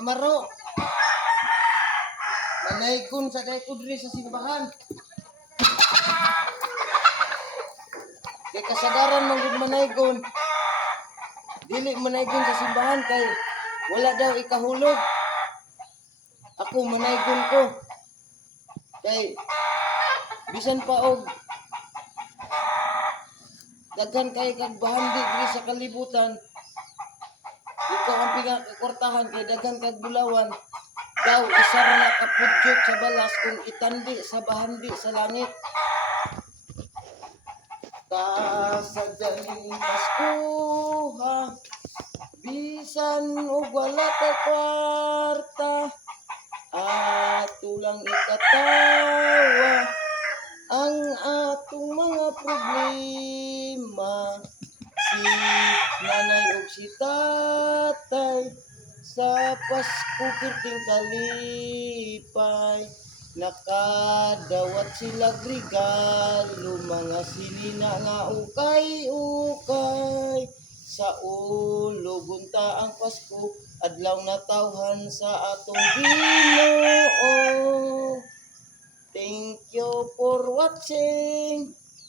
Mga maro. Manaykon sa dayko diri sa simbahan. Kay kasagaran man gud manaygon. Dili manaygon sa simbahan kay wala daw ikahulog. Ako manaygon ko. Kay bisan pa og daghan kay kag bahandi diri sa kalibutan. Ikaw ang pinakakwartahan kay daghan kag bulawan. Daw isa ra na kapudyot sa balas kung itandi sa bahandi sa langit. Kasadyaning Pasko ha, bisan og wala kay kwarta, atulang ikatawa ang atong mga problema. Si nanay ug si tatay sa Pasko perting kalipay, nakadawat sila regalo, mga silina nga ukay-ukay. Sa ulo bunta ang Pasko, adlaw na tawhan sa atong Ginoo. Thank you for watching.